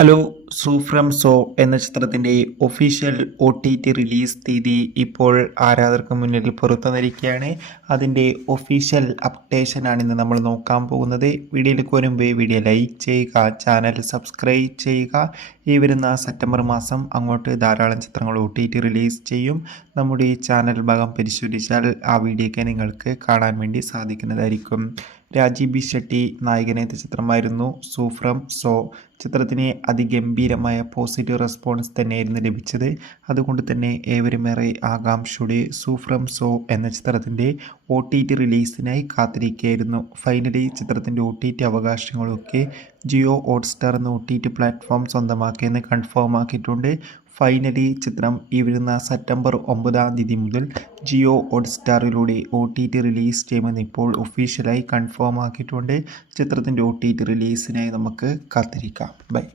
Hello. From so എന്ന ചിത്രത്തിൻ്റെ official OTT release തീയതി ഇപ്പോൾ ആരാധകർക്ക് മുന്നിൽ പുറത്തുവന്നിരിക്കുകയാണ്. അതിൻ്റെ ഒഫീഷ്യൽ അപ്ഡേഷനാണ് ഇന്ന് നമ്മൾ നോക്കാൻ പോകുന്നത്. വീഡിയോയിലേക്ക് വരുമ്പോൾ വീഡിയോ ലൈക്ക് ചെയ്യുക, ചാനൽ സബ്സ്ക്രൈബ് ചെയ്യുക. ഈ വരുന്ന സെപ്റ്റംബർ മാസം അങ്ങോട്ട് ധാരാളം ചിത്രങ്ങൾ OTT റിലീസ് ചെയ്യും. നമ്മുടെ ഈ ചാനൽ ഭാഗം പരിശോധിച്ചാൽ ആ വീഡിയോയ്ക്ക് നിങ്ങൾക്ക് കാണാൻ വേണ്ടി സാധിക്കുന്നതായിരിക്കും. രാജീവ് ബി ഷെട്ടി നായകനെത്തിയ ചിത്രമായിരുന്നു ഫ്രം സോ. ചിത്രത്തിന് അതിഗംഭീരമായ പോസിറ്റീവ് റെസ്പോൺസ് തന്നെയായിരുന്നു ലഭിച്ചത്. അതുകൊണ്ട് തന്നെ ഏവരുമേറെ ആകാംക്ഷയോടെ ഫ്രം സോ എന്ന ചിത്രത്തിൻ്റെ OTT റിലീസിനായി കാത്തിരിക്കുകയായിരുന്നു. ഫൈനലി ചിത്രത്തിൻ്റെ OTT അവകാശങ്ങളൊക്കെ ജിയോ ഹോട്ട്സ്റ്റാർ എന്ന OTT പ്ലാറ്റ്ഫോം സ്വന്തമാക്കിയെന്ന് കൺഫേം ആക്കിയിട്ടുണ്ട്. ഫൈനലി ചിത്രം ഈ വരുന്ന സെപ്റ്റംബർ 9 മുതൽ ജിയോ ഹോട്ട്സ്റ്റാറിലൂടെ OTT റിലീസ് ചെയ്യുമെന്ന് ഇപ്പോൾ ഒഫീഷ്യലായി കൺഫേം ആക്കിയിട്ടുണ്ട്. ചിത്രത്തിൻ്റെ OTT റിലീസിനായി നമുക്ക് കാത്തിരിക്കാം. ബൈ.